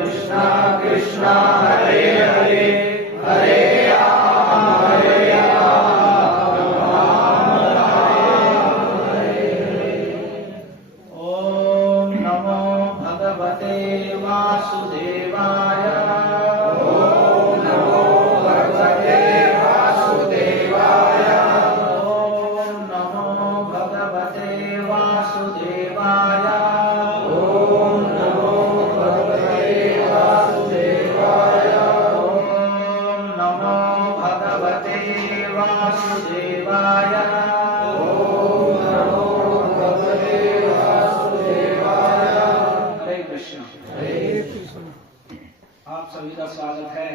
कृष्णा कृष्णा हरे हरे हरे राम हरे राम हरे हरे। ओम नमो भगवते वासुदेवाय। ओम नमो भगवते वासुदेवाय। ओम नमो भगवते वासुदेवाय। ओम नमो भगवते वासुदेवाय। ओम नमो भगवते वासुदेवाय। ओम नमो भगवते वासुदेवाय। हरे कृष्ण। आप सभी का स्वागत है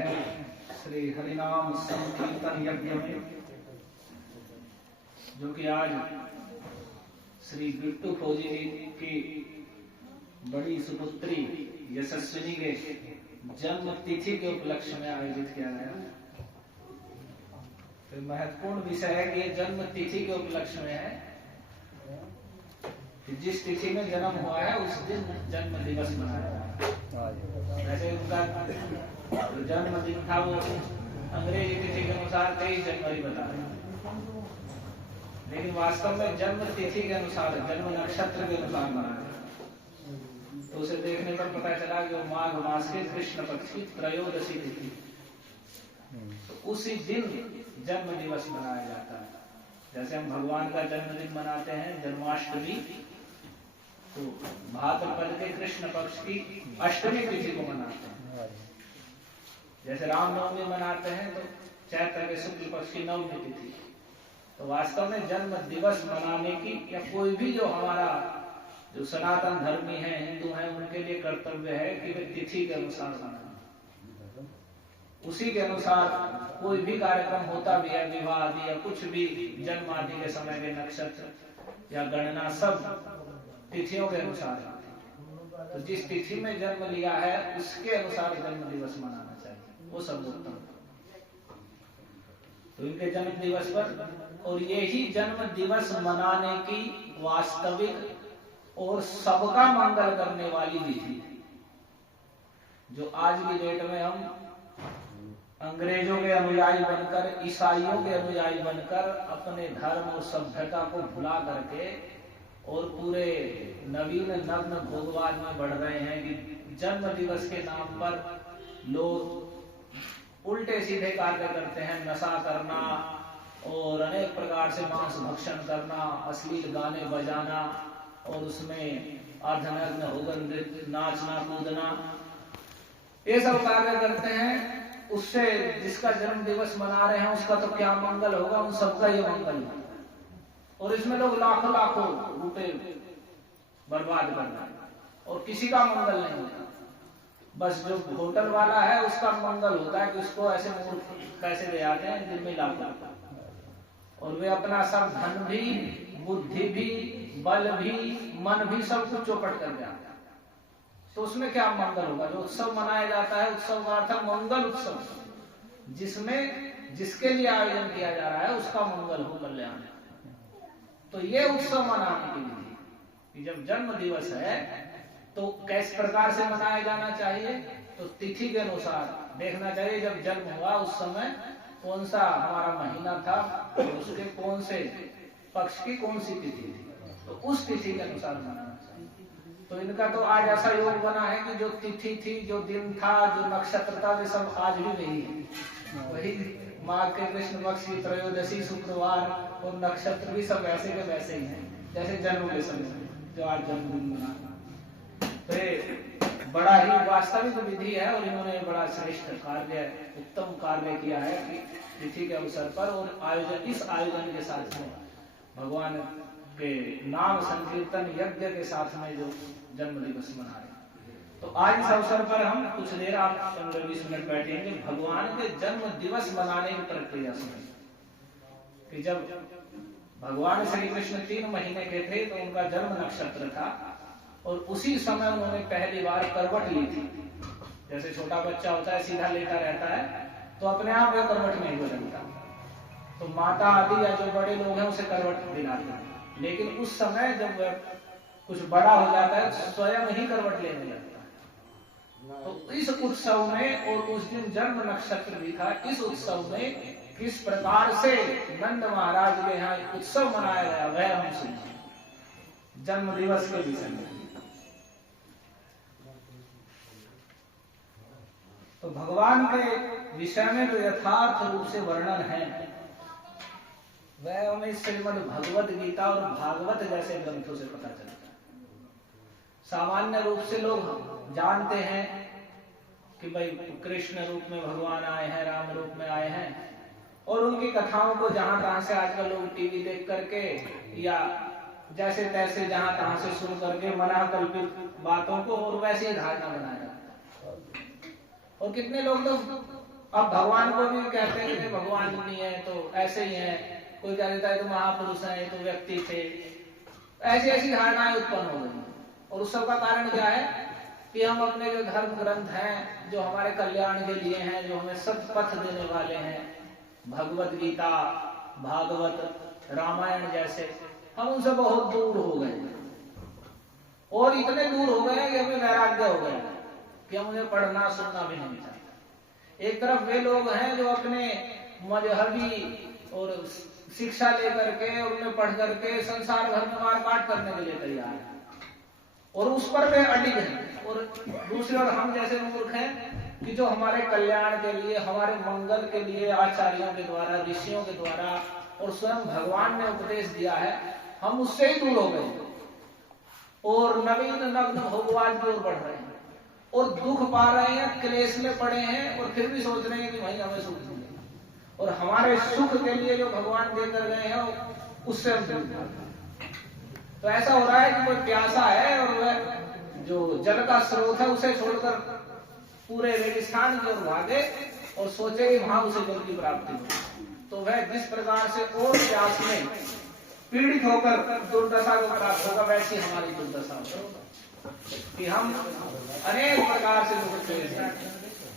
श्री हरिनाम संकीर्तन यज्ञ में, जो कि आज श्री बिट्टू फौजी की बड़ी सुपुत्री यशस्विनी के जन्म तिथि के उपलक्ष्य में आयोजित किया गया। तो महत्वपूर्ण विषय है कि ये जन्म तिथि के उपलक्ष्य में है कि जिस तिथि में जन्म हुआ है उस दिन जन्म दिवस मनाया जाता है। वैसे उनका जो जन्मदिन था वो अंग्रेजी तिथि के अनुसार 23 जनवरी बता रहे, लेकिन वास्तव में जन्म तिथि के अनुसार, जन्म नक्षत्र के अनुसार मनाया। तो उसे देखने पर पता चला कि वो माघ मास के कृष्ण पक्ष की त्रयोदशी तिथि, तो उसी दिन जन्म दिवस मनाया जाता है। जैसे हम भगवान का जन्मदिन मनाते हैं जन्माष्टमी, तो भाद्रपद के कृष्ण पक्ष की अष्टमी तिथि को मनाते हैं। जैसे रामनवमी मनाते हैं तो चैत्र के शुक्ल पक्ष की नवमी तिथि। तो वास्तव में जन्म दिवस मनाने की, या कोई भी जो हमारा जो सनातन धर्मी है, हिंदू हैं, उनके लिए कर्तव्य है कि वे तिथि के अनुसार मनाएं। उसी के अनुसार कोई भी कार्यक्रम होता भी है, विवाह आदि या कुछ भी जन्म आदि के समय के नक्षत्र या गणना सब तिथियों के अनुसार है। तो जिस तिथि में जन्म लिया है उसके अनुसार जन्म दिवस मनाना चाहिए, वो सब उत्तम। तो इनके जन्म दिवस पर, और यही जन्म दिवस मनाने की वास्तविक और सबका मंगल करने वाली विधि, जो आज की डेट में हम अंग्रेजों के अनुयायी बनकर, ईसाइयों के अनुयायी बनकर अपने धर्म और सभ्यता को भुला करके और पूरे नवीन नग्न भोगवाद में बढ़ रहे हैं कि जन्म दिवस के नाम पर लोग उल्टे सीधे कार्य करते हैं, नशा करना और अनेक प्रकार से मांस भक्षण करना, अश्लील गाने बजाना और उसमें अर्धनग्न होकर नाचना कूदना, ये सब कार्य करते हैं। उससे जिसका जन्म दिवस मना रहे हैं उसका तो क्या मंगल होगा, उन सबका ये मंगल है। और इसमें लोग लाखों लाखों रुपए बर्बाद कर रहे हैं और किसी का मंगल नहीं होता। बस जो होटल वाला है उसका मंगल होता है कि उसको ऐसे मूर्ख पैसे दे आते हैं दिन में लाखों, और वे अपना सब धन भी, बुद्धि भी, बल भी, मन भी सब कुछ चौपट कर जाते हैं। तो उसमें क्या मंगल होगा? जो उत्सव मनाया जाता है, उत्सव का अर्थ मंगल उत्सव, जिसमें जिसके लिए आयोजन किया जा रहा है उसका मंगल हो, कल्याण। तो ये उत्सव मनाने के लिए कि जब जन्म दिवस है तो किस प्रकार से मनाया जाना चाहिए, तो तिथि के अनुसार देखना चाहिए। जब जन्म हुआ उस समय कौन सा हमारा महीना था, उसके कौन से पक्ष की कौन सी तिथि थी, तो उस तिथि के अनुसार मनाना चाहिए। तो इनका तो आज ऐसा योग बना है कि जो तिथि थी, जो दिन था, जो नक्षत्र था, वे सब आज भी वही है। वही माघ के कृष्ण पक्ष की त्रयोदशी शुक्रवार, और नक्षत्र भी सब वैसे के वैसे ही हैं जैसे जन्म के समय जो आज जन्मदिन मनाना। तो ये बड़ा ही वास्तविक विधि है और इन्होंने बड़ा श्रेष्ठ कार्य, उत्तम कार्य किया है कि तिथि के अवसर पर और आयोजन, इस आयोजन के साथ में भगवान के नाम संकीर्तन यज्ञ के साथ में जो जन्म दिवस मनाए। तो आज इस अवसर पर हम कुछ देर, आप 15-20 मिनट बैठेंगे, भगवान के जन्म दिवस मनाने की प्रक्रिया सुनेंगे। कि जब भगवान श्री कृष्ण 3 महीने के थे तो उनका जन्म नक्षत्र था, और उसी समय उन्होंने पहली बार करवट ली थी। जैसे छोटा बच्चा होता है सीधा लेटा रहता है तो अपने आप वह करवट नहीं बदलता, तो माता आदि या जो बड़े लोग हैं उसे करवट दिलाते हैं। लेकिन उस समय जब वह कुछ बड़ा हो जाता है स्वयं ही करवट लेने लगता है। तो इस उत्सव में, और उस दिन जन्म नक्षत्र भी था, इस उत्सव में किस प्रकार से नंद महाराज के यहाँ उत्सव मनाया गया वह हम सुनिए जन्म दिवस के विषय में। तो भगवान के विषय में जो यथार्थ रूप से वर्णन है वह हमें श्रीमद् भगवत गीता और भागवत जैसे ग्रंथों से पता चलता है। सामान्य रूप से लोग जानते हैं कि भाई कृष्ण रूप में भगवान आए हैं, राम रूप में आए हैं, और उनकी कथाओं को जहां तहां से आजकल लोग टीवी देख करके या जैसे तैसे जहां तहां से सुन करके मना कल्पित बातों को और वैसे ही धारणा बनाया जाता है। और कितने लोग तो अब भगवान को भी कहते हैं कि भगवान नहीं है तो ऐसे ही है, कोई कह देता है तो महापुरुष है, तो व्यक्ति थे, ऐसी ऐसी धारणाएं उत्पन्न हो गई। और उस सब का कारण क्या है कि हम अपने जो धर्म ग्रंथ हैं, जो हमारे कल्याण के लिए हैं, जो हमें सत्पथ देने वाले हैं, भगवत गीता, भागवत, रामायण जैसे, हम उनसे बहुत दूर हो गए, और इतने दूर हो गए कि हमें वैराग्य हो गया कि हम उन्हें पढ़ना सुनना भी नहीं चाहते। एक तरफ वे लोग हैं जो अपने मजहबी और शिक्षा लेकर के और उन्हें पढ़ करके संसार भर में मारकाट करने के लिए तैयार है और उस पर वे अडिग हैं, और दूसरी ओर हम जैसे मूर्ख हैं कि जो हमारे कल्याण के लिए, हमारे मंगल के लिए आचार्यों के द्वारा, ऋषियों के द्वारा और स्वयं भगवान ने उपदेश दिया है, हम उससे ही दूर हो गए और नवीन नग्न भोगवाद की ओर बढ़ रहे हैं और दुख पा रहे हैं, क्लेश में पड़े हैं, और फिर भी सोच रहे हैं कि भाई हमें सुख मिले, और हमारे सुख के लिए जो भगवान देकर गए हैं उससे हम दूर। तो ऐसा हो रहा है कि कोई प्यासा है और वह जो जल का स्रोत है उसे छोड़कर पूरे रेगिस्तान की ओर भागे और सोचे कि वहां उसे जल की प्राप्ति हो। तो वह जिस प्रकार से और प्यास में पीड़ित होकर दुर्दशा को प्राप्त होगा, वैसी हमारी दुर्दशा होगा कि हम अनेक प्रकार से दुख हैं।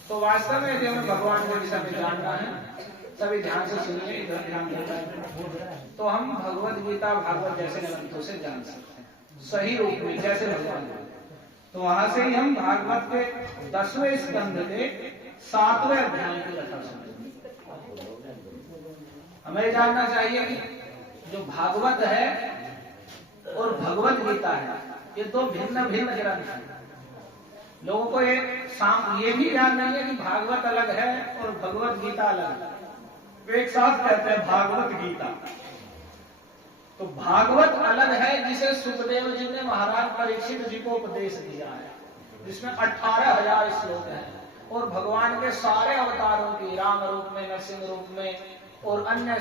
तो वास्तव में यदि हमें भगवान के विषय में जानना है, सभी ध्यान से सुनिए, इधर ध्यान देना है, तो हम भगवत गीता, भागवत जैसे ग्रंथों से जान सकते हैं सही रूप में, जैसे भगवान। तो वहां से ही हम भागवत के 10वें स्कंद के 7वें अध्याय की कथा सुनेंगे। हमें जानना चाहिए कि जो भागवत है और भगवत गीता है, ये दो भिन्न भिन्न ग्रंथ हैं। लोगों को ये भी ध्यान नहीं है कि भागवत अलग है और भगवत गीता अलग है। वे एक साथ कहते हैं भागवत गीता। तो भागवत अलग है जिसे सुखदेव जी ने महाराज परीक्षित जी को उपदेश दिया है, जिसमें 18,000 श्लोक हैं और भगवान के सारे अवतारों की, राम रूप में, नरसिंह रूप में और अन्य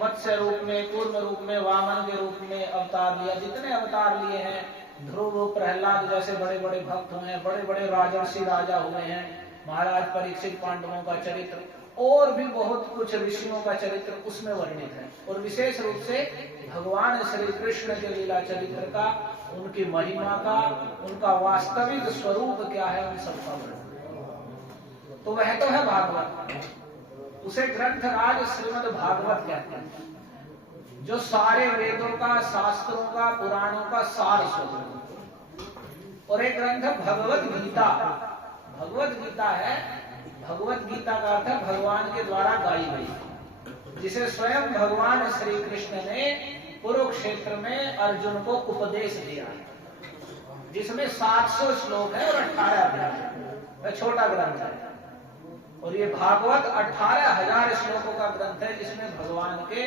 मत्स्य रूप में, कूर्म रूप में, वामन के रूप में अवतार लिया। जितने अवतार लिए हैं, ध्रुव, प्रहलाद जैसे बड़े बड़े भक्त हुए हैं, बड़े बड़े राजर्षि राजा हुए हैं, महाराज परीक्षित, पांडवों का चरित्र और भी बहुत कुछ ऋषियों का चरित्र उसमें वर्णित है। और विशेष रूप से भगवान श्री कृष्ण के लीला चरित्र का, उनकी महिमा का, उनका वास्तविक स्वरूप क्या है, उन सबका वर्णन। तो वह तो है भागवत। उसे ग्रंथराज श्रीमद् भागवत कहते हैं, जो सारे वेदों का, शास्त्रों का, पुराणों का सार स्वरूप। और एक ग्रंथ है भगवत गीता। भगवत गीता है, भगवत गीता का अर्थ है भगवान के द्वारा गाई गई, जिसे स्वयं भगवान श्री कृष्ण ने कुरुक्षेत्र में अर्जुन को उपदेश दिया, जिसमें 700 श्लोक है और 18 अध्याय है। छोटा ग्रंथ है और ये भागवत 18,000 श्लोकों का ग्रंथ है, जिसमें भगवान के,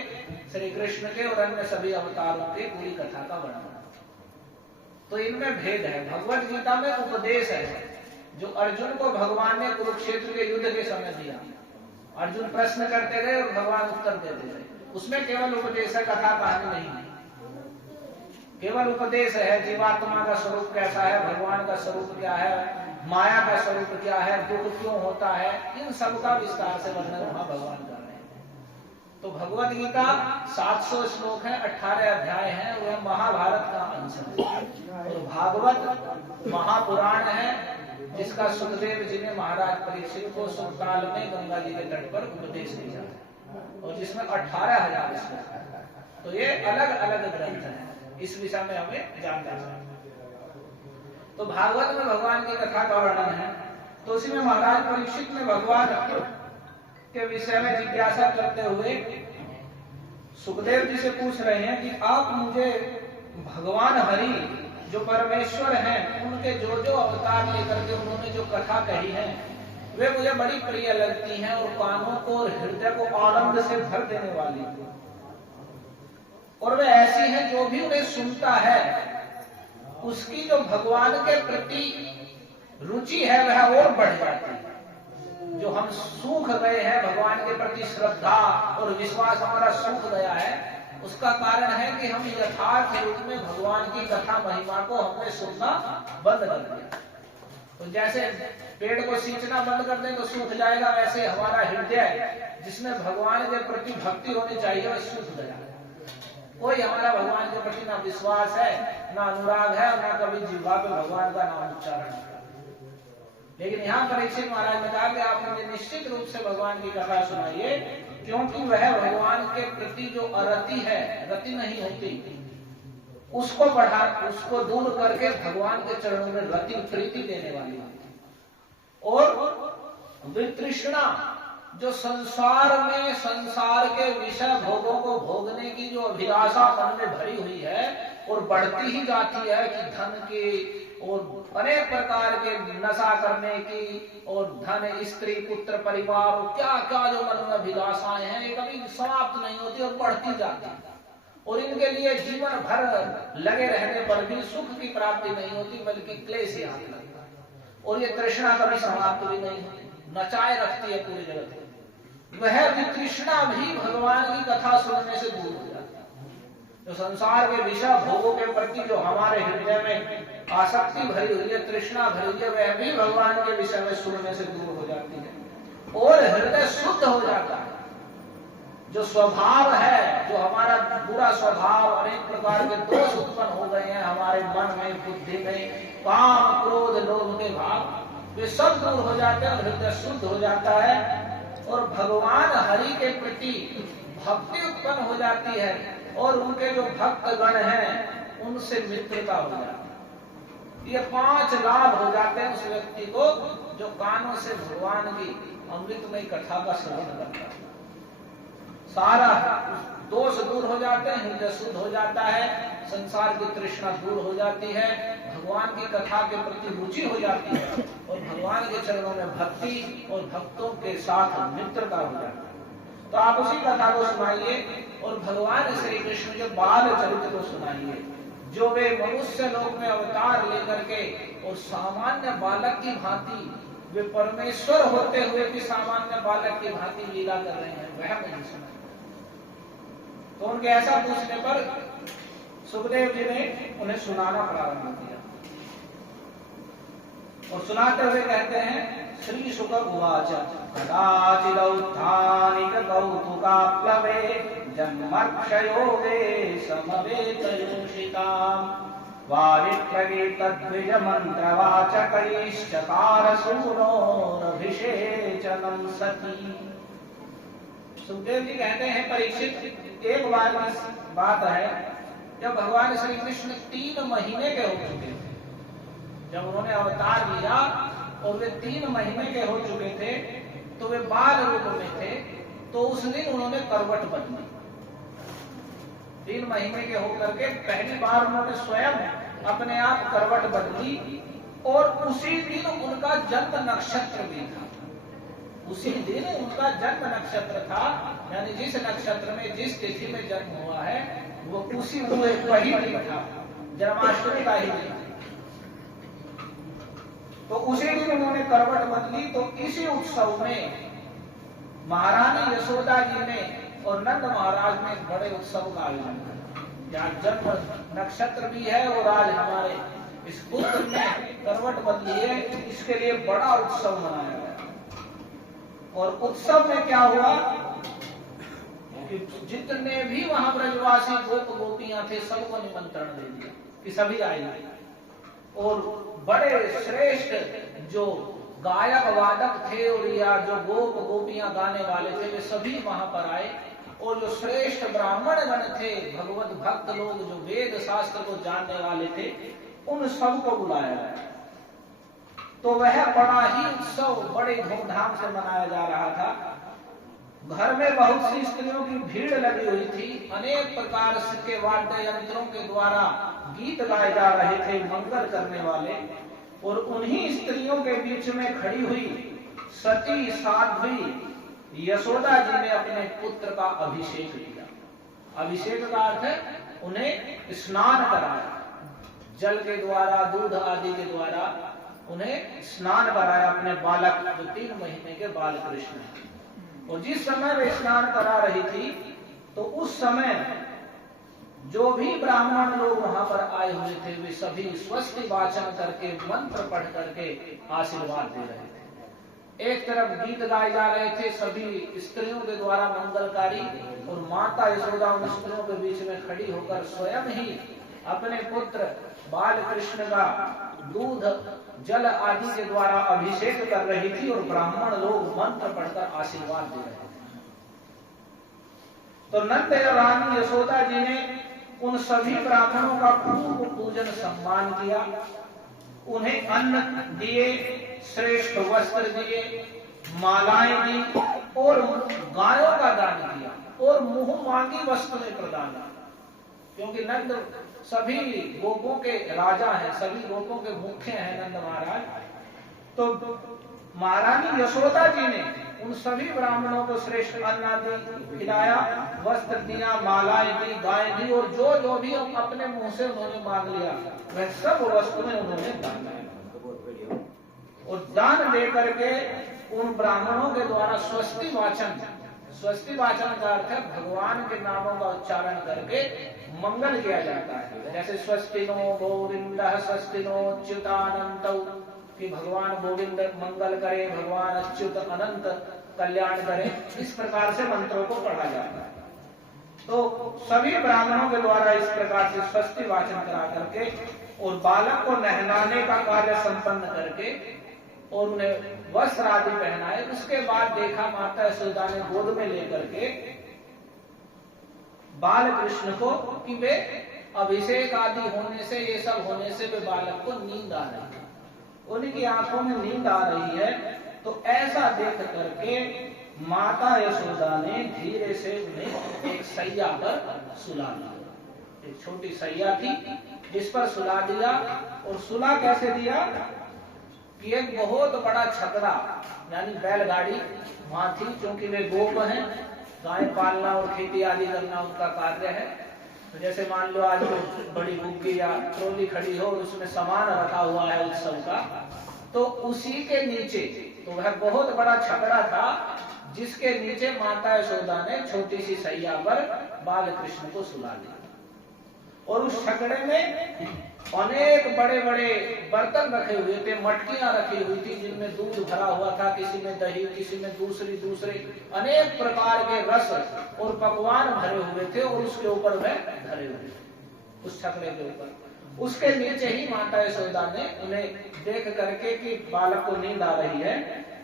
श्री कृष्ण के और अन्य सभी अवतारों की पूरी कथा का वर्णन। तो इनमें भेद है। भगवत गीता में उपदेश है जो अर्जुन को भगवान ने कुरुक्षेत्र के युद्ध के समय दिया। अर्जुन प्रश्न करते गए और भगवान उत्तर देते गए। उसमें केवल उपदेश है, कथा कहानी नहीं। केवल उपदेश है, जीवात्मा का स्वरूप कैसा है, भगवान का स्वरूप क्या है, माया का स्वरूप क्या है, दुख क्यों होता है, इन सब का विस्तार से वर्णन वहां भगवान कर रहे हैं। तो भगवत गीता 700 श्लोक है, 18 अध्याय है, वह महाभारत का अंश है। और भागवत महापुराण है, जिसका सुखदेव जी ने महाराज परीक्षित को सुखकाल में गंगा जी के तट पर उपदेश दिया और जिसमें 18,000 श्लोक है। तो ये अलग अलग ग्रंथ हैं, इस विषय में हमें जानना चाहिए। तो भागवत में भगवान की कथा का वर्णन है तो उसी में महाराज परीक्षित ने भगवान के विषय में जिज्ञासा करते हुए सुखदेव जी से पूछ रहे हैं कि आप मुझे भगवान हरि जो परमेश्वर हैं उनके जो जो अवतार लेकर के उन्होंने जो कथा कही है वे मुझे बड़ी प्रिय लगती हैं और कानों को और हृदय को आनंद से भर देने वाली, और वे ऐसी हैं जो भी उन्हें सुनता है उसकी जो भगवान के प्रति रुचि है वह और बढ़ जाती है। जो हम सूख गए हैं भगवान के प्रति श्रद्धा और विश्वास हमारा सूख गया है, उसका कारण है कि हम यथार्थ रूप में भगवान की कथा महिमा को हमने सुनना बंद कर दिया। तो जैसे पेड़ को सींचना बंद कर दें तो सूख जाएगा, वैसे हमारा हृदय जिसमें भगवान के प्रति भक्ति होनी चाहिए वह सूख गया। कोई हमारा भगवान के प्रति ना विश्वास है, ना अनुराग है, ना कभी जिह्वा पे भगवान का नाम उच्चारण है। लेकिन यहाँ परीक्षित महाराज ने कहा कि आप मुझे निश्चित रूप से भगवान की कथा सुनाइए, क्योंकि वह भगवान के प्रति जो अरति है, रति नहीं होती, उसको बढ़ा, उसको दूर करके भगवान के चरणों में रति प्रीति देने वाली है। और वितृष्णा जो संसार में संसार के विषय भोगों को भोगने की जो अभिलाषा मन में भरी हुई है और बढ़ती ही जाती है कि धन की और अनेक प्रकार के नशा करने की और धन, स्त्री, पुत्र, परिवार और क्या क्या जो मन में अभिलाषाएं हैं ये कभी समाप्त नहीं होती और बढ़ती जाती है, और इनके लिए जीवन भर लगे रहने पर भी सुख की प्राप्ति नहीं होती बल्कि क्लेश ही आने लगता है, और ये तृष्णा कभी समाप्त भी नहीं होती, नचाए रखती है पूरे जगत को। वह वितृष्णा भी भगवान की कथा सुनने से दूर हो जाती है। जो संसार के विषय भोगों के प्रति जो हमारे हृदय में आसक्ति भरी हुई है, तृष्णा भरी हुई है, वह भी भगवान के विषय में सुनने से दूर हो जाती है और हृदय शुद्ध हो जाता है। जो स्वभाव है, जो हमारा बुरा स्वभाव, अनेक प्रकार के दोष उत्पन्न हो गए हैं हमारे मन में, बुद्धि में, काम, क्रोध, लोभ के भाव, वे सब दूर हो जाते हैं और हृदय शुद्ध हो जाता है और भगवान हरि के प्रति भक्ति उत्पन्न हो जाती है और उनके जो भक्त गण हैं उनसे मित्रता हो जाती है। ये 5 लाभ हो जाते हैं उस व्यक्ति को जो कानों से भगवान की अमृतमय कथा का श्रवण करता है। सारा दोष दूर हो जाते हैं, हृदय शुद्ध हो जाता है, संसार की तृष्णा दूर हो जाती है, भगवान की कथा के प्रति रुचि हो जाती है और भगवान के चरणों में भक्ति और भक्तों के साथ मित्रता हो जाती है। तो आप उसी कथा को सुनाइए और भगवान श्री कृष्ण के बाल चरित्र को सुनाइए, जो वे मनुष्य लोक में अवतार लेकर के और सामान्य बालक की भांति वे परमेश्वर होते हुए भी सामान्य बालक की भांति लीला कर रहे हैं, वह मुझे सुनाइए। तो उनके ऐसा पूछने पर सुखदेव जी ने उन्हें सुनाना प्रारंभ किया और सुनाते हुए कहते हैं, श्री शुक उवाच कदाचिदौत्थानिक कौतुकाप्लवे जन्मक्षयोगे समवेतयोषिताम् वारित्रगे तद्विज मन्त्रवाचकैश्चकार सूनोरभिषेचनं सती। सुखदेव जी कहते हैं, परीक्षित, एक बार की बात है जब भगवान श्री कृष्ण 3 महीने के हो चुके थे, जब उन्होंने अवतार लिया और वे 3 महीने के हो चुके थे तो वे बाल रूप में थे, तो उस दिन उन्होंने करवट बदली। 3 महीने के होकर के पहली बार उन्होंने स्वयं अपने आप करवट बदली और उसी दिन उनका जन्म नक्षत्र भी था। उसी दिन उनका जन्म नक्षत्र था, यानी जिस नक्षत्र में जिस तिथि में जन्म हुआ है वो उसी वही दिन था, जन्माष्टमी का ही दिन। तो उसी दिन उन्होंने करवट बदली। तो इसी उत्सव में महारानी यशोदा जी ने और नंद महाराज ने बड़े उत्सव का आयोजन किया। यहाँ जन्म नक्षत्र भी है और आज हमारे इस पुत्र ने करवट बदली है, इसके लिए बड़ा उत्सव मनाया गया। और उत्सव में क्या हुआ कि जितने भी वहां ब्रजवासी गोप गोपियां थे सबको निमंत्रण दे दिया कि सभी आए, और बड़े श्रेष्ठ जो गायक वादक थे और या जो गोप गोपियां गाने वाले थे वे सभी वहां पर आए, और जो श्रेष्ठ ब्राह्मण गण थे, भगवत भक्त लोग जो वेद शास्त्र को जानने वाले थे, उन सबको बुलाया गया। तो वह बड़ा ही उत्सव बड़े धूमधाम से मनाया जा रहा था। घर में बहुत सी स्त्रियों की भीड़ लगी हुई थी। अनेक प्रकार के वाद्य यंत्रों के द्वारा गीत गाए जा रहे थे मंगल करने वाले। और उन्हीं स्त्रियों के बीच में खड़ी हुई सती साध्वी यशोदा जी ने अपने पुत्र का अभिषेक किया। अभिषेक का अर्थ है उन्हें स्नान कराया, जल के द्वारा, दूध आदि के द्वारा उन्हें स्नान कराया अपने बालक, जो 3 महीने के बाल कृष्ण। और जिस समय वे स्नान करा रही थी तो उस समय जो भी ब्राह्मण लोग वहां पर आए हुए थे वे सभी स्वस्ति वाचन करके, मंत्र पढ़ करके आशीर्वाद दे रहे थे। एक तरफ गीत गाए जा रहे थे सभी स्त्रियों के द्वारा मंगलकारी, और माता यशोदा उन स्त्रियों के बीच में खड़ी होकर स्वयं ही अपने पुत्र बाल कृष्ण का दूध जल आदि के द्वारा अभिषेक कर रही थी और ब्राह्मण लोग मंत्र पढ़कर आशीर्वाद दे रहे थे। तो नंद रानी यशोदा जी ने उन सभी ब्राह्मणों का खूब पूजन सम्मान किया, उन्हें अन्न दिए, श्रेष्ठ वस्त्र दिए, मालाएं दी और गायों का दान किया और मुंह मांगी वस्तुएं प्रदान की। क्योंकि नंद सभी गोपों के राजा हैं, सभी गोपों के मुख्य हैं नंद महाराज। तो महारानी यशोदा जी ने उन सभी ब्राह्मणों को श्रेष्ठ अन्न आदि खिलाया, वस्त्र दिया, मालाएं दी, गाय दी, और जो जो भी अपने मुंह से उन्होंने मांग लिया वह सब वस्तुएं उन्होंने दान किया। और दान दे करके उन ब्राह्मणों के द्वारा स्वस्ति वाचन, स्वस्ति वाचन का अर्थ है भगवान के नामों का उच्चारण करके मंगल किया जाता है। जैसे स्वस्ति नो गोविंदः स्वस्ति नो अच्युतानंतौ, कि भगवान गोविंद मंगल करे, भगवान अच्युत अनंत कल्याण करे, इस प्रकार से मंत्रों को पढ़ा जाता है। तो सभी ब्राह्मणों के द्वारा इस प्रकार से स्वस्ति वाचन करा करके और बालक को नहलाने का कार्य संपन्न करके और उन्हें वस्त्र आदि पहनाए। उसके बाद देखा माता यशोदा ने गोद में लेकर के बाल कृष्ण को कि वे अभिषेक आदि होने से, ये सब होने से वे बालक को नींद आ रही है, उनकी आंखों में नींद आ रही है। तो ऐसा देख करके माता यशोदा ने धीरे से उन्हें एक सैया पर सुला दिया। एक छोटी सैया थी जिस पर सुला दिया। और सुला कैसे दिया कि एक बहुत बड़ा छकड़ा यानी बैलगाड़ी वहां थी, क्योंकि वे गोप हैं, गाय पालना और खेती आदि करना उनका कार्य है। तो जैसे मान लो आज बड़ी बुग्गी या ट्रॉली खड़ी हो और उसमें सामान रखा हुआ है उत्सव का, तो उसी के नीचे तो वह बहुत बड़ा छकड़ा था जिसके नीचे माता यशोदा ने छोटी सी सैया पर बाल कृष्ण को सुला दिया। और उस छकड़े में अनेक बड़े बड़े बर्तन रखे हुए थे, मटकियां रखी हुई थी जिनमें दूध भरा हुआ था, किसी में दही, किसी में दूसरे अनेक प्रकार के रस और पकवान भरे हुए थे और उसके ऊपर वह धरे हुए थे उस छकड़े के ऊपर। उसके नीचे ही माता यशोदा ने उन्हें देख करके कि बालक को नींद आ रही है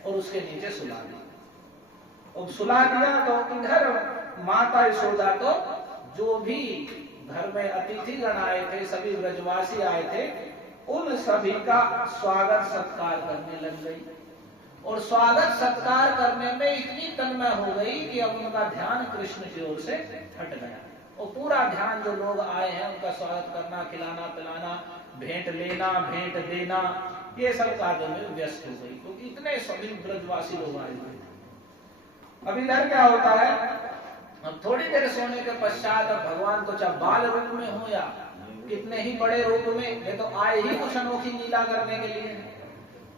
और उसके नीचे सुला दिया। और सुला दिया तो इधर माता यशोदा तो जो भी घर में अतिथि गण आए थे, सभी ब्रजवासी आए थे, उन सभी का स्वागत सत्कार करने लग गई। और स्वागत सत्कार करने में इतनी तन्मय हो गई कि अब उनका ध्यान कृष्ण की ओर से हट गया। और पूरा ध्यान जो लोग आए हैं उनका स्वागत करना, खिलाना पिलाना, भेंट लेना, भेंट देना, ये सब कार्यों में व्यस्त हो गई, क्योंकि इतने सभी ब्रजवासी लोग आए हुए थे। अब इधर क्या होता है, अब थोड़ी देर सोने के पश्चात भगवान तो चाहे बाल रूप में हो या कितने ही बड़े रूप में, वे तो आए ही कुछ अनोखी लीला करने के लिए।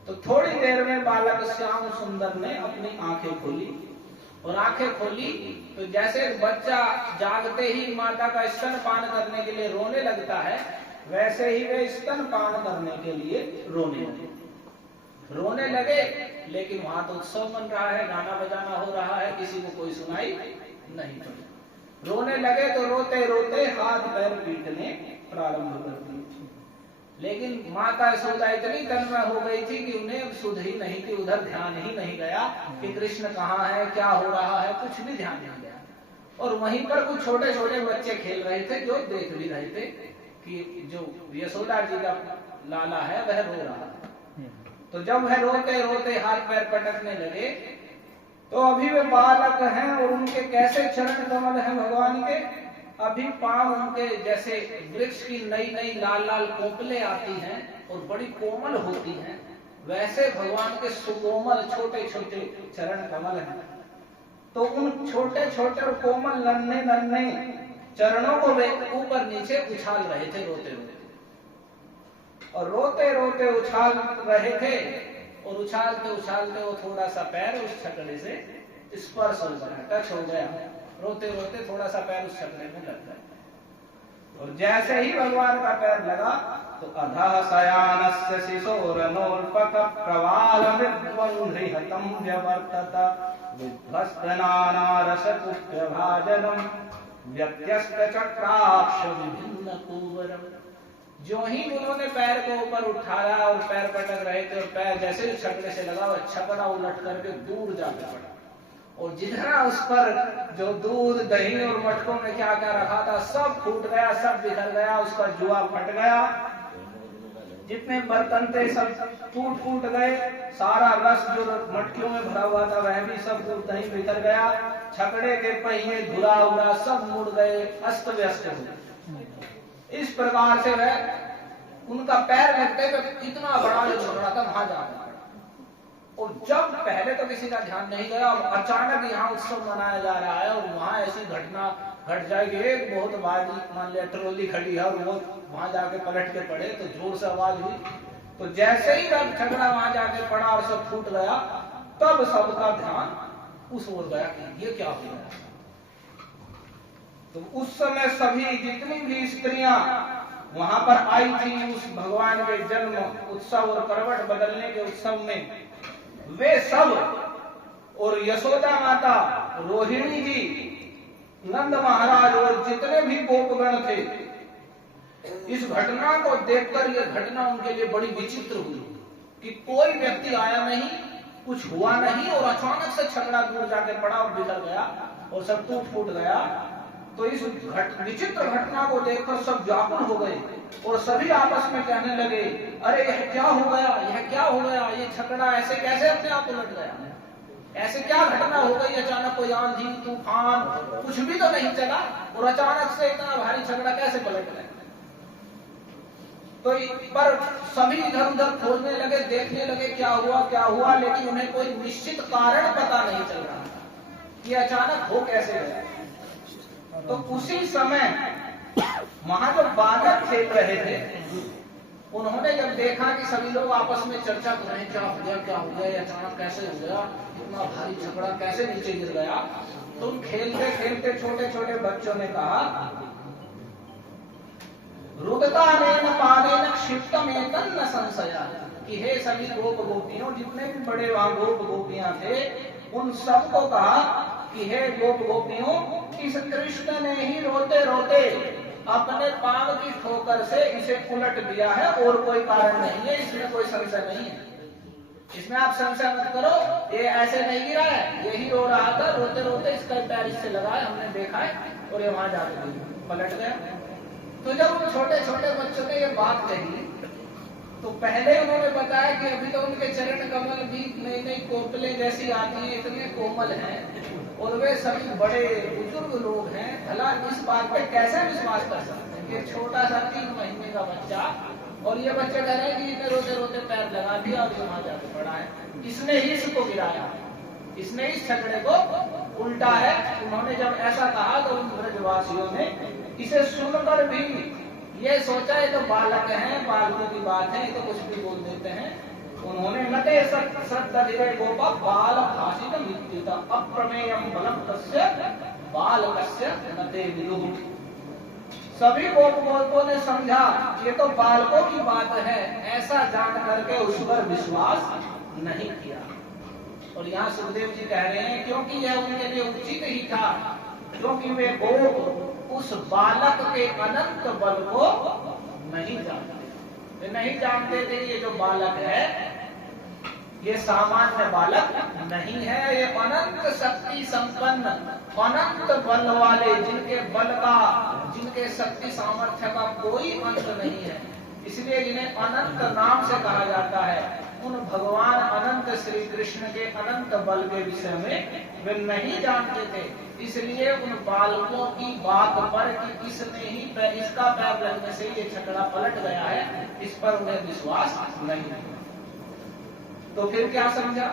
तो थोड़ी देर में बालक श्याम सुंदर ने अपनी आंखें खोली। और आंखें खोली तो जैसे बच्चा जागते ही माता का स्तनपान करने के लिए रोने लगता है, वैसे ही वे स्तनपान करने के लिए रोने लगे। लेकिन वहां तो उत्सव बन रहा है, गाना बजाना हो रहा है, किसी को कोई सुनाई नहीं पड़ी। रोने लगे तो रोते रोते हाथ पैर पीटने प्रारंभ कर दिए। लेकिन माता यशोदा इतनी तन्मय हो गई थी कि उन्हें सुध ही नहीं थी, उधर ध्यान ही नहीं गया कि कृष्ण कहाँ है, क्या हो रहा है, कुछ भी ध्यान नहीं गया। और वहीं पर कुछ छोटे छोटे बच्चे खेल रहे थे जो देख भी रहे थे कि जो यशोदा जी का लाला है वह रो रहा है। तो जब वह रोते रोते हाथ पैर पटकने लगे तो अभी वे बालक हैं और उनके कैसे चरण कमल हैं भगवान के, अभी पांव उनके जैसे वृक्ष की नई नई लाल लाल कोपले आती हैं और बड़ी कोमल होती हैं, वैसे भगवान के सुकोमल छोटे छोटे चरण कमल हैं। तो उन छोटे छोटे और कोमल नन्हे नन्हे चरणों को वे ऊपर नीचे उछाल रहे थे रोते रोते, और रोते रोते उछाल रहे थे, और उछालते उछालते वो थोड़ा सा पैर उस छकड़े से स्पर्श हो गया, टच हो गया, रोते रोते थोड़ा सा पैर उस छकड़े में लग गया। और जैसे ही भगवान का पैर लगा तो अधः शयानस्य शिशोरनोल्पक प्रवालमृद्वंह्रिहतं व्यवर्तत विध्वस्तनानारसकुप्यभाजनम् व्यत्यस्तचक्राक्ष विभिन्नकुवरम्। जो ही उन्होंने पैर को ऊपर उठाया और पैर पटक रहे थे और पैर जैसे ही छकड़े से लगा वह छकड़ा उलट करके दूर जाकर पड़ा, और जितना उस पर जो दूध दही और मटकों में क्या क्या रखा था सब फूट गया, सब बिखर गया, उसका जुआ फट गया, जितने बर्तन थे सब टूट फूट गए, सारा रस जो मटकियों में भरा हुआ था वह भी सब दूध दही बिखर गया, छकड़े के पहिए धुला उड़ा सब मुड़ गए, अस्त व्यस्त हो गए। इस प्रकार से वह उनका पैर लगते हुए इतना बड़ा जो झगड़ा था वहां जा पड़ा। और जब पहले तो किसी का ध्यान नहीं गया, और अचानक यहाँ उत्सव मनाया जा रहा है और वहां ऐसी घटना घट जाएगी, एक बहुत भारी मान लिया ट्रॉली खड़ी है और वो वहां जाके पलट के पड़े तो जोर से आवाज हुई, तो जैसे ही वह झगड़ा वहां जाके पड़ा और सब फूट गया, तब सबका ध्यान उस ओर गया कि ये क्या हो गया। तो उस समय सभी जितनी भी स्त्रियां वहां पर आई थी उस भगवान के जन्म उत्सव और करवट बदलने के उत्सव में, वे सब और यशोदा माता, रोहिणी जी, नंद महाराज और जितने भी गोपगण थे, इस घटना को देखकर यह घटना उनके लिए बड़ी विचित्र हुई कि कोई व्यक्ति आया नहीं, कुछ हुआ नहीं, और अचानक से छकड़ा दूर जाके पड़ा और बिखर गया और सब टूट फूट गया। तो इस विचित्र घटना को देखकर सब व्याकुल हो गए और सभी आपस में कहने लगे, अरे यह क्या हो गया, यह क्या हो गया, ये छकड़ा ऐसे कैसे अपने आप उलट गया, ऐसे क्या घटना हो गई, अचानक कोई आंधी तूफान कुछ भी तो नहीं चला और अचानक से इतना भारी छकड़ा कैसे पलट गया। तो पर सभी इधर उधर खोजने लगे, देखने लगे क्या हुआ, लेकिन उन्हें कोई निश्चित कारण पता नहीं चल रहा कि अचानक हो कैसे गया। तो उसी समय वहां जो बालक खेल रहे थे, उन्होंने जब देखा कि सभी लोग आपस में चर्चा कर रहे हैं क्या हो गया, अचानक कैसे हो गया, इतना भारी झगड़ा कैसे नीचे गिर गया, तो उन खेलते खेलते छोटे छोटे बच्चों ने कहा, रुदतानेन पादेन क्षिप्तमेतन न संशया, कि हे सभी गोप गोपियों, जितने भी बड़े वहां गोप गोपियां थे, उन सबको कहा कि हे गोप गोपियों, इस कृष्ण ने ही रोते रोते अपने पांव की ठोकर से इसे उलट दिया है, और कोई कारण नहीं है, इसमें कोई संशय नहीं है, इसमें आप संशय मत करो, ये ऐसे नहीं गिरा है, यही रो रहा था, रोते रोते इसका पैर इससे लगा है, हमने देखा है, और ये वहां जाके पलट गया। तो जब उन छोटे छोटे बच्चों ने ये बात कही, तो पहले उन्होंने बताया कि अभी तो उनके चरण कमल भी नई नई कोपले जैसी आती है, इतने कोमल हैं, और वे सभी बड़े बुजुर्ग लोग हैं, भला इस बात पे कैसे विश्वास कर सकते हैं कि छोटा सा 3 महीने का बच्चा, और ये बच्चे कह रहे हैं कि इसने रोते रोते पैर लगा दिया और वहां जाके पड़ा है, इसने ही इसको गिराया, इसने इस छकड़े को उल्टा है। उन्होंने जब ऐसा कहा तो उन ब्रजवासियों ने इसे सुनकर भी ये सोचा है तो बालक हैं, बालकों की बात है, ये तो कुछ भी बोल देते हैं। उन्होंने नटे सत्तधिरे गोपा बाल भाषित मित्तिता अप्रमेयम बलम तस्य बालकस्य नटे विदुः। सभी गोपों ने समझा ये तो बालकों की बात है, ऐसा जान करके उस पर विश्वास नहीं किया। और यहाँ सुखदेव जी कह रहे हैं क्योंकि यह उनके लिए उचित ही था, क्योंकि वे गोप उस बालक के अनंत बल को नहीं जानते, वे नहीं जानते थे ये जो बालक है ये सामान्य बालक नहीं है, ये अनंत शक्ति संपन्न अनंत बल वाले, जिनके बल का, जिनके शक्ति सामर्थ्य का कोई अंत नहीं है, इसलिए इन्हें अनंत नाम से कहा जाता है। उन भगवान अनंत श्री कृष्ण के अनंत बल के विषय में वे नहीं जानते थे। इसलिए उन बालकों की बात पर कि इसका पैर लगने से ये छकड़ा पलट गया है, इस पर उन्हें विश्वास नहीं। तो फिर क्या समझा?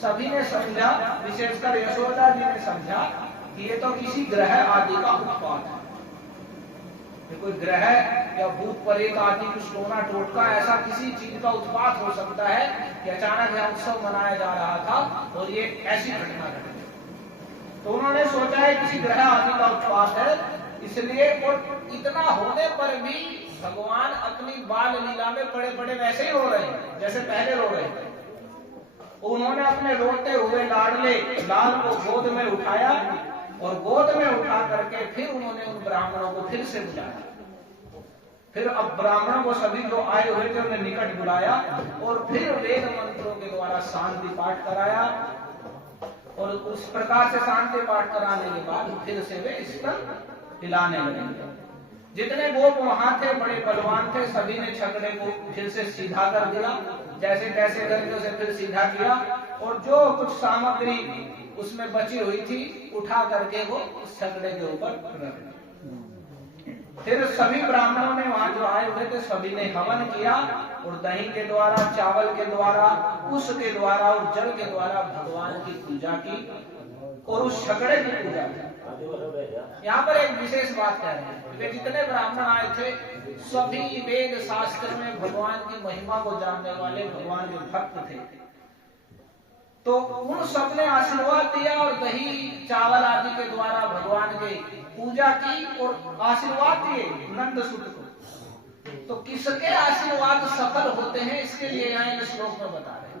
सभी ने समझा, विशेषकर यशोदा जी ने समझा कि ये तो किसी ग्रह आदि का उत्पात है। कोई ग्रह या भूत प्रेत आदि कुछ टोना टोटका ऐसा किसी चीज का उत्पात हो सकता है कि अचानक यह उत्सव मनाया जा रहा था और ये ऐसी घटना घट गई। तो उन्होंने सोचा है किसी ग्रह आदि का उत्पात है, इसलिए। और इतना होने पर भी भगवान अपनी बाल लीला में पड़े पड़े वैसे ही रो रहे हैं जैसे पहले रो रहे थे। उन्होंने अपने रोते हुए लाडले लाल को गोद में उठाया और गोद में उठा करके फिर उन्होंने उन ब्राह्मणों को फिर से बुलाया। फिर अब ब्राह्मणों को सभी जो आए हुए थे उन्हें निकट बुलाया और फिर वेद मंत्रों के द्वारा शांति पाठ कराया। और उस प्रकार से शांति पाठ कराने के बाद फिर से वे स्तन हिलाने लगे। जितने गोप वहां थे बड़े बलवान थे, सभी ने छकड़े को फिर से सीधा कर दिया, जैसे तैसे करके उसे फिर सीधा किया। और जो कुछ सामग्री उसमें बची हुई थी उठा करके वो उस छकड़े के ऊपर रख दी। फिर सभी ब्राह्मणों ने वहां जो आए हुए थे सभी ने हवन किया और दही के द्वारा, चावल के द्वारा, कुश के द्वारा और जल के द्वारा भगवान की पूजा की और उस छकड़े की पूजा की। यहाँ पर एक विशेष बात कह रहे हैं, वे जितने ब्राह्मण आए थे सभी वेद शास्त्र में भगवान की महिमा को जानने वाले भगवान के भक्त थे। तो उन सब ने आशीर्वाद दिया और दही चावल आदि के द्वारा भगवान की पूजा की और आशीर्वाद दिए नंद सुत को। तो किसके आशीर्वाद सफल होते हैं इसके लिए यहाँ इस श्लोक में बता रहे हैं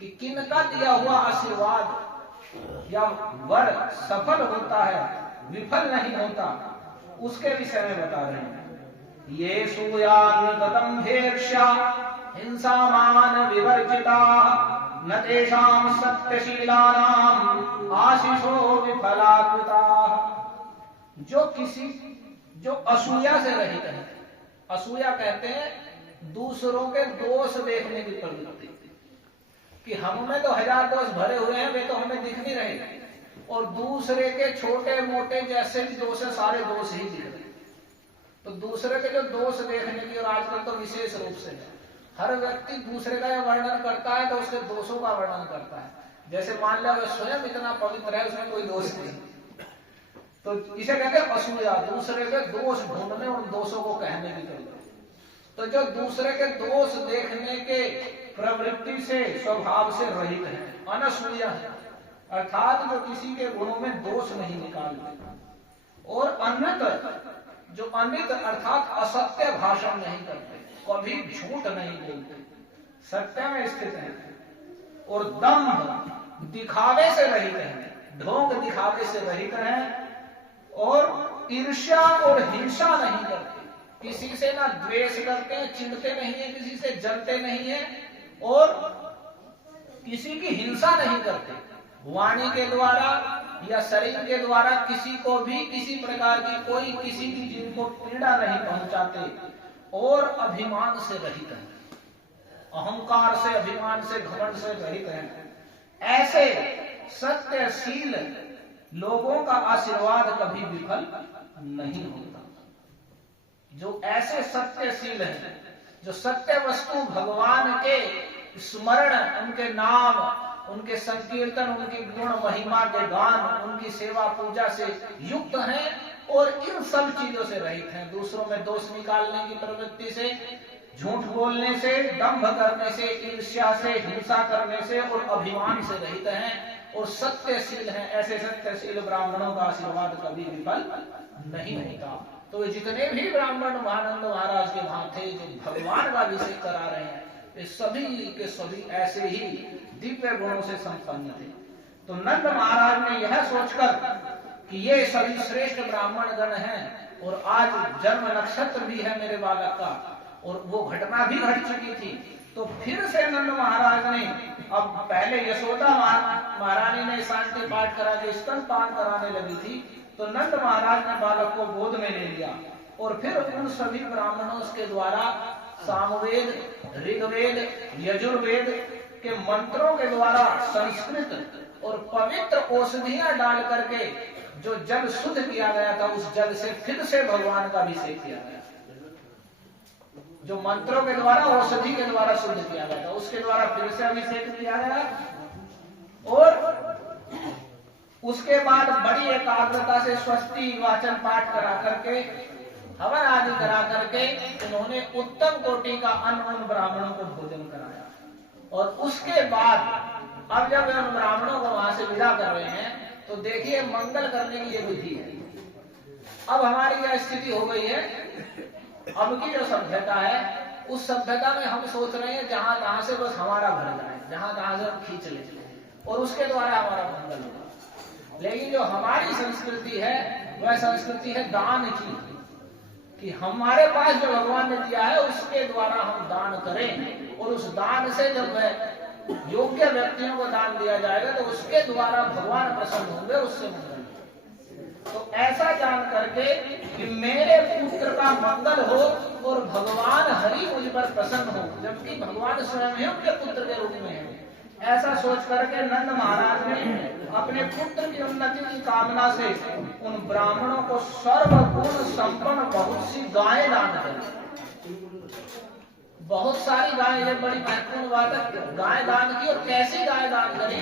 कि किनका दिया हुआ आशीर्वाद या वर सफल होता है, विफल नहीं होता, उसके विषय में बता रहे हैं। ये सूयान्नतम भेक्षा हिंसा मान विवर्जिता न तेषां सत्यशीलानां आशीषो विफलाकृता। जो असूया से रहित है, असूया कहते हैं दूसरों के दोष देखने की प्रवृत्ति, कि हम में तो हजार दोष भरे हुए हैं, वे तो हमें दिख नहीं रहे, और दूसरे के छोटे मोटे जैसे भी दोष है सारे दोष ही दिख रहे। तो दूसरे के जो दोष देखने की, और आजकल तो विशेष रूप से हर व्यक्ति दूसरे का वर्णन करता है तो उसके दोषों का वर्णन करता है। जैसे मान लिया वह स्वयं इतना पवित्र है, उसमें कोई दोष नहीं, तो इसे कहते हैं असूया, दूसरे के दोष ढूंढने और दोषों को कहने की प्रवृत्ति। तो जो दूसरे के दोष देखने के प्रवृत्ति से, स्वभाव से रहित है, अनसूया है, अर्थात जो किसी के गुणों में दोष नहीं निकालते। और अन्यत, जो अनित अर्थात असत्य भाषण नहीं करते, कभी झूठ नहीं बोलते, सत्य में स्थित है, और दम्भ दिखावे से रहित है, ढोंग दिखावे से रहित है, और ईर्ष्या और हिंसा नहीं करते, किसी से ना द्वेष करते हैं, चिढ़ते नहीं है, किसी से जलते नहीं है, और किसी की हिंसा नहीं करते। वाणी के द्वारा या शरीर के द्वारा किसी को भी किसी प्रकार की कोई किसी की जिनको पीड़ा नहीं पहुंचाते, और अभिमान से रहित है, अहंकार से, अभिमान से, घमंड से रहित है। ऐसे सत्यशील लोगों का आशीर्वाद कभी विफल नहीं होता। जो ऐसे सत्यशील हैं, जो सत्य वस्तु भगवान के स्मरण, उनके नाम, उनके संकीर्तन, उनकी गुण महिमा के गान, उनकी सेवा पूजा से युक्त हैं और इन सब चीजों से रहित हैं, दूसरों में दोष निकालने की प्रवृत्ति से, झूठ बोलने से, दंभ करने से, ईर्ष्या से, हिंसा करने से और अभिमान से रहित हैं और सत्यशील हैं। ऐसे सत्यशील ब्राह्मणों का आशीर्वाद कभी विफल नहीं होता। तो जितने भी ब्राह्मण महानंद महाराज के वहां थे जो भगवान का अभिषेक करा रहे हैं, वे सभी के सभी ऐसे ही दिव्य गुणों से संपन्न थे। तो नंद महाराज ने यह सोचकर कि ये सभी श्रेष्ठ ब्राह्मण गण हैं और आज जन्म नक्षत्र भी है मेरे बालक का, और वो घटना भी घट चुकी थी, तो फिर से नंद महाराज ने, अब पहले यशोदा महारानी ने शांति पाठ करा के स्तनपान कराने लगी थी, तो नंद महाराज ने बालक को गोद में ले लिया और फिर उन सभी ब्राह्मणों के द्वारा सामवेद, ऋग्वेद, यजुर्वेद के मंत्रों के द्वारा संस्कृत और पवित्र औषधियां डाल करके जो जल शुद्ध किया गया था, उस जल से फिर से भगवान का अभिषेक किया गया। जो मंत्रों के द्वारा, औषधि के द्वारा शुद्ध किया गया था, उसके द्वारा फिर से अभिषेक किया गया। और उसके बाद बड़ी एकाग्रता से स्वस्ति वाचन पाठ करा करके, हवन आदि करा करके उन्होंने उत्तम कोटि का अन्न उन ब्राह्मणों को भोजन कराया। और उसके बाद अब जब उन ब्राह्मणों को वहां से विदा कर रहे हैं, तो देखिए मंगल करने की ये विधि है। अब हमारी यह स्थिति हो गई है, अब की जो सभ्यता है, उस सभ्यता में हम सोच रहे हैं जहां तहां से बस हमारा भर जाए, जहां तहां से हम खींच ले और उसके द्वारा हमारा मंगल होगा। लेकिन जो हमारी संस्कृति है, वह संस्कृति है दान की, कि हमारे पास जो भगवान ने दिया है उसके द्वारा हम दान करें, और उस दान से जब वह योग्य व्यक्तियों को दान दिया जाएगा तो उसके द्वारा भगवान प्रसन्न होंगे, उससे मंगल। तो ऐसा जान करके कि मेरे पुत्र का मंगल हो और भगवान हरि मुझ पर प्रसन्न हो, जबकि भगवान स्वयं ही उनके पुत्र के रूप में है, ऐसा सोच करके नंद महाराज ने अपने पुत्र की उन्नति की कामना से उन ब्राह्मणों को सर्वगुण संपन्न बहुत सी गायें दान करी। बहुत सारी गायें, ये बड़ी महत्वपूर्ण बात है, गाय दान की। और कैसी गाय दान करी,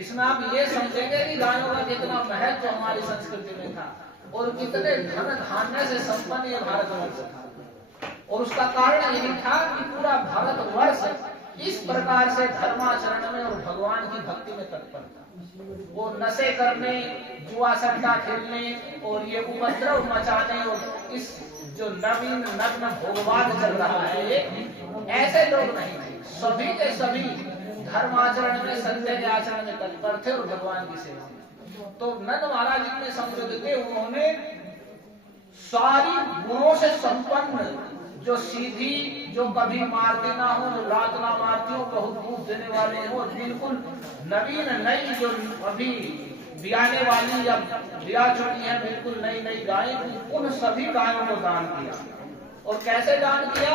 इसमें आप ये समझेंगे कि गायों का कितना महत्व हमारी संस्कृति में था और कितने धन धान्य से संपन्न ये भारतवर्ष था। और उसका कारण यही था कि पूरा भारतवर्ष इस प्रकार से धर्माचरण में और भगवान की भक्ति में तत्पर था। वो नशे करने, जुआ सट्टा खेलने और ये उपद्रव मचाने और इस जो नवीन नग्न भोगवाद चल रहा है, ये ऐसे लोग नहीं थे। सभी के सभी धर्माचरण में, सत्य के आचरण में तत्पर थे और भगवान की सेवा में। तो नंद महाराज इतने समृद्ध थे, उन्होंने सारी गुणों से संपन्न, जो सीधी, जो कभी मारते ना हो, जो लात ना मारती हो, बहुत दूध देने वाले हो, बिल्कुल नवीन नई जो अभी ब्याने वाली या ब्याह चुकी है, बिल्कुल नई नई गायें, उन सभी गायों को दान किया। और कैसे दान किया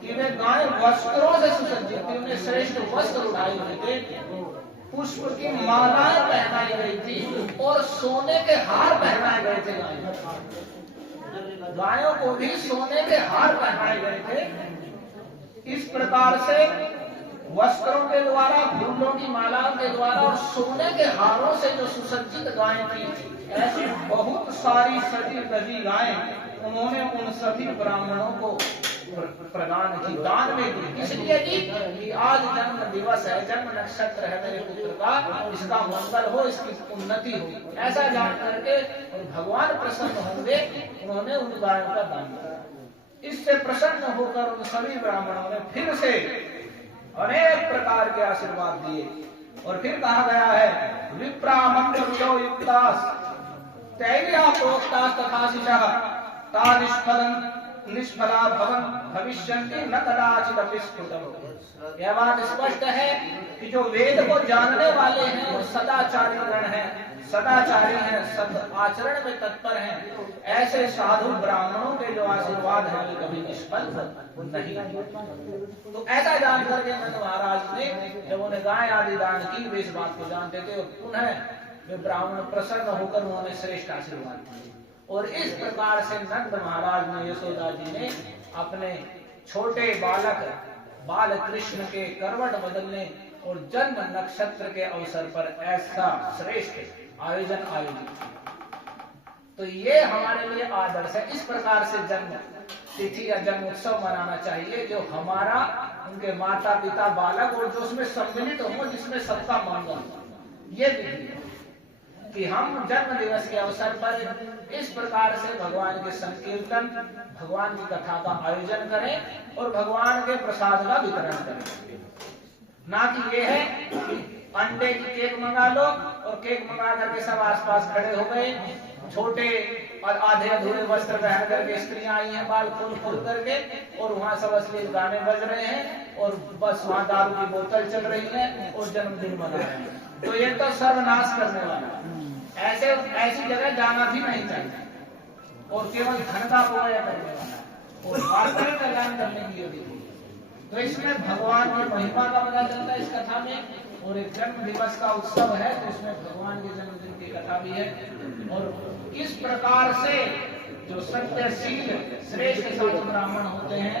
कि वे गाय वस्त्रों से सुसज्जित थी, उन्हें श्रेष्ठ वस्त्र उठाए हुए थे, पुष्प की मालाएं पहनाई गई थी और सोने के हार पहनाए गए थे। गायों को भी सोने के हार पहनाए गए थे। इस प्रकार से वस्त्रों के द्वारा, फूलों की मालाओं के द्वारा और सोने के हारों से जो सुसज्जित गायें थी, ऐसी बहुत सारी सजी धजी गायें उन्होंने उन सभी ब्राह्मणों को प्रदान की, दान में दी। इसलिए कि आज जन्म दिवस है, जन्म नक्षत्र है मेरे पुत्र का, इसका मंगल हो, इसकी उन्नति हो, ऐसा जान करके और भगवान प्रसन्न होंगे, उन्होंने उन गायों का दान किया। इससे प्रसन्न होकर उन सभी ब्राह्मणों ने फिर से अनेक प्रकार के आशीर्वाद दिए। और फिर कहा गया है, विप्रा मंत्र युक्तास तैर्या प्रोक्तास तथाशिषः ता निष्फला भवन भविष्यन्ति न कदाचित् अपि स्फुटम्। यह बात स्पष्ट है कि जो वेद को जानने वाले हैं वो सदाचारी गण हैं, सदाचारी हैं, सद आचरण में तत्पर हैं, ऐसे साधु ब्राह्मणों के जो आशीर्वाद हैं वे कभी निष्फल नहीं। तो ऐसा जान करके नंद महाराज ने जब उन्हें गाय आदि दान की, वे इस बात को जानते थे और पुनः वे ब्राह्मण प्रसन्न होकर उन्होंने श्रेष्ठ आशीर्वाद दिए। और इस प्रकार से नंद महाराज ने, यशोदा जी ने अपने छोटे बालक बाल कृष्ण के करवट बदलने और जन्म नक्षत्र के अवसर पर ऐसा श्रेष्ठ आयोजन आयोजित किया। तो ये हमारे लिए आदर्श है। इस प्रकार से जन्म तिथि या जन्म उत्सव मनाना चाहिए, जो हमारा, उनके माता पिता, बालक और जो उसमें सम्मिलित हो, जिसमें सबका मंगल हो। ये विधि कि हम जन्म दिवस के अवसर पर इस प्रकार से भगवान के संकीर्तन, भगवान की कथा का आयोजन करें और भगवान के प्रसाद का वितरण करें। ना कि ये है कि अंडे की केक मंगा लो और केक मंगा करके सब आसपास खड़े हो गए, छोटे और आधे अधूरे वस्त्र पहन करके स्त्रियां आई हैं बाल खोल खोल करके, और वहां सब अश्लील गाने बज रहे हैं और बस वहां दारू की बोतल चल रही है और जन्मदिन मना रहे हैं। तो ये तो सर्वनाश करने वाला है। ऐसी जगह जाना भी नहीं चाहिए और केवल धन का उपयोग करने वाला है। और वास्तविक कल्याण करने के लिए दी थी। तो इसमें भगवान की महिमा का पता चलता है इस कथा में, और एक जन्म दिवस का उत्सव है तो इसमें भगवान के जन्मदिन की कथा भी है। और इस प्रकार से जो सत्यशील श्रेष्ठ साधु ब्राह्मण होते हैं